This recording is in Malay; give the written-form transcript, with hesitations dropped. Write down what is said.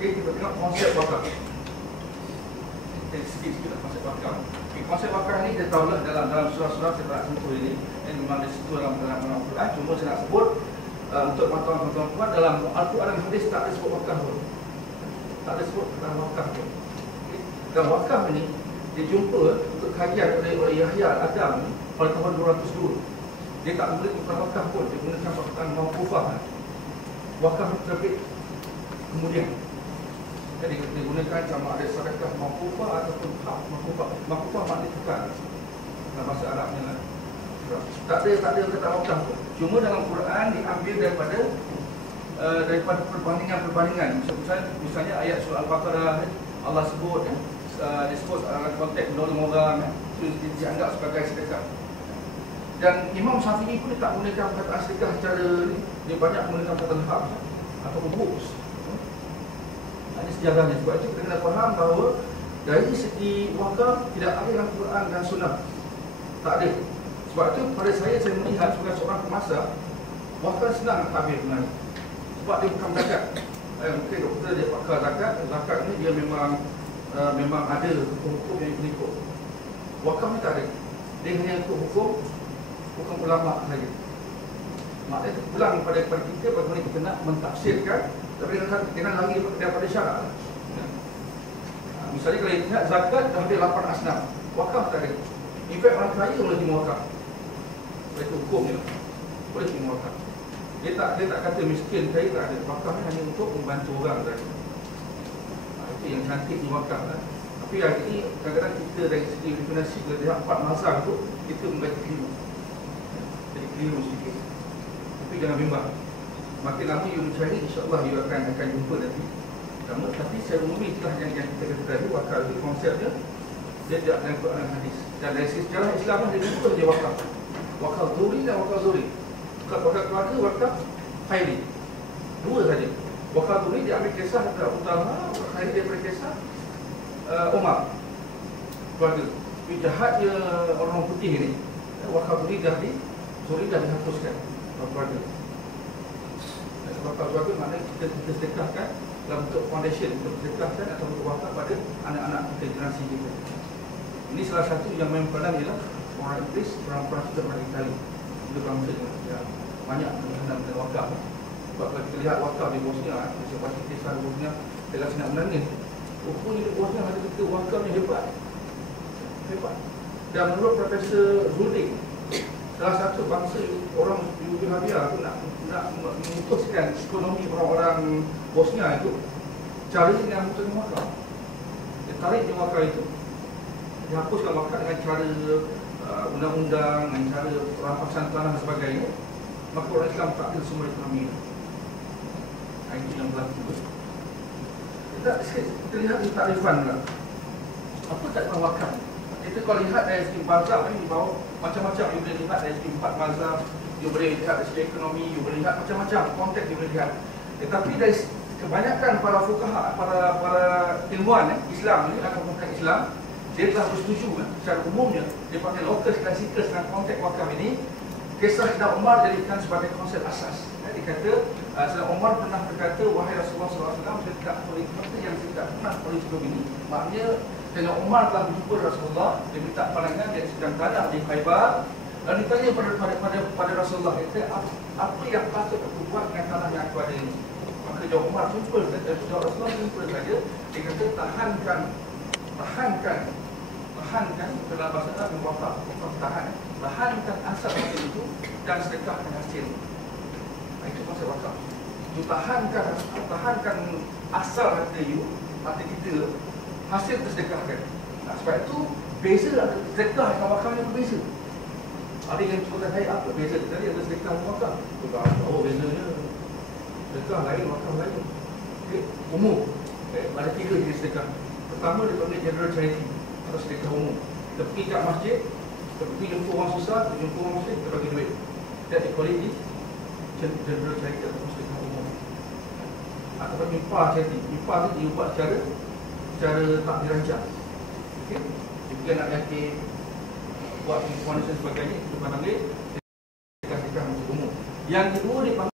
Okey, kita tengok konsep wakaf. Sikit-sikit konsep wakaf. Konsep wakaf ni kita tahu lah dalam surah-surah saya tak sentuh ini. Yang memang di situ dalam Al-Quran. Cuma saya nak sebut untuk pengetahuan kuat dalam Al-Quran dan hadis tak ada sebut wakaf pun. Tak ada sebut tentang wakaf pun. Okay. Dan wakaf ni dijumpa untuk kajian oleh Yahya Al-Adam pada tahun 202. Dia tak boleh bukan wakaf pun, dia gunakan perkataan mauqufah. Wakaf terbit kemudian. Jadi digunakan sama ada sedekah mauqufah ataupun hak mauqufah. Mauqufah maknanya tukar dalam bahasa Arabnya lah. Tak ada kata wakaf pun. Cuma dalam Quran diambil daripada perbandingan. Misalnya ayat surah Al-Baqarah Allah sebut disebut dalam konteks menolong orang itu dianggap sebagai sedekah. Dan Imam Syafi'i pun tak menggunakan perkataan sedekah secara ni. Dia banyak menggunakan perkataan hak atau books. Ini sejarahnya. Sebab itu kita kena faham bahawa dari segi wakaf tidak ada dalam Quran dan Sunnah. Tak ada. Sebab itu pada saya melihat sebagai seorang pemasa, wakaf senang nak tabir sebenarnya. Sebab dia bukan zakat. Mungkin doktor dia pakar zakat. Zakat ni dia memang ada hukum yang ikut. Wakaf ni tak ada. Dia hanya ikut hukum ulama saja. Maknanya itu pulang pada kita bagaimana kita nak mentafsirkan, tapi dengan lagi daripada syarak. Misalnya kalau ingat zakat dah ada 8 asnaf, wakaf tak ada. In fact orang kaya boleh terima wakaf. Itu hukumnya. Boleh terima wakaf. Dia tak kata miskin kaya tak ada. Wakaf ni hanya untuk membantu orang saja. Itu yang cantik di wakaf lah. Tapi hari ini kadang-kadang kita dari segi definisi dari 4 mazhab tu kita membaca keliru. Jadi keliru sedikit. Tapi jangan bimbang. Makin lama you mencari, insya-Allah you akan jumpa nanti. Tapi secara umum itulah yang kita kata tadi, wakaf itu konsepnya dia tidak dalam Quran dan hadis. Dan dari segi sejarah Islam dia dua je wakaf. Wakaf zuri dan wakaf zuri. Wakaf keluarga, wakaf khairi. Dua saja. Wakaf zuri dia ambil kisah utama, wakaf khairi dia ambil kisah Umar keluarga. Tapi jahatnya orang putih ni, wakaf zuri dah dihapuskan keluarga. Sebab keluarga maknanya kita sedekahkan dalam bentuk foundation, untuk sedekahkan atau untuk wakaf pada anak-anak kita, generasi kita. Ini salah satu yang main peranan ialah orang Inggeris, orang kita orang Itali. Itu bangsa yang banyak menggunakan wakaf. Sebab kalau kita lihat wakaf di Bosnia, saya baca kisah di Bosnia, dia rasa nak menangis. Rupanya di Bosnia ada kita wakaf yang hebat. Dan menurut Profesor Zulding, salah satu bangsa orang Yugoslavia itu nak memutuskan ekonomi orang-orang Bosnia itu, cara dengan memutuskan wakaf. Dia tarik di wakaf itu, dihapuskan wakaf dengan cara undang-undang, dengan cara rampasan tanah dan sebagainya. Maka orang Islam tak ada sumber ekonomi. Itu yang berlaku. Kita lihat di takrifan pula. Apa takrifan wakaf? Kita kalau lihat dari segi mazhab ni, bahawa macam-macam you boleh lihat dari segi 4 mazhab, you boleh lihat dari segi ekonomi, you boleh lihat macam-macam konteks you boleh lihat. Tetapi dari kebanyakan para fuqaha, para ilmuwan Islam ni atau bukan Islam, dia telah bersetuju secara umumnya dia panggil locus classicus dalam konteks wakaf ini. Kisah Sayyidina Umar jadikan sebagai konsep asas. Dia kata Sayyidina Umar pernah berkata, wahai Rasulullah SAW, saya tidak boleh seperti yang saya tidak pernah boleh sebelum ini. Maknanya Sayyidina Umar telah berjumpa Rasulullah, dia minta pandangan dia sedang tanah di Khaybar, dan ditanya pada Rasulullah, kata apa yang patut aku buat dengan tanah yang aku ada ini. Maka jawab Umar simple, jawab Rasulullah simple saja. Dia kata tahankan dalam bahasa Arab wakaf, tahankan asal hasil itu dan sedekahkan hasil. Itu konsep wakaf. You tahankan asal hati kita, hasil tersedekahkan. Sebab itu beza ada sedekah dengan wakaf yang berbeza. Ada yang cuba saya apa beza tadi ada sedekah dan wakaf. Oh bezanya sedekah lain, wakaf lain. Okay. Umum. Ada 3 jenis sedekah. Pertama dia panggil general charity atau sedekah umum. Kita pergi kat masjid, kita pergi jumpa orang susah, jumpa orang muslim, kita bagi duit. That equality general charity atau sedekah umum. Ataupun MIPA charity. MIPA tu diubah secara tak dirancang. Okay. Dia pergi anak yatim, buat foundation sebagainya, kita panggil sedekah umum. Yang kedua dipanggil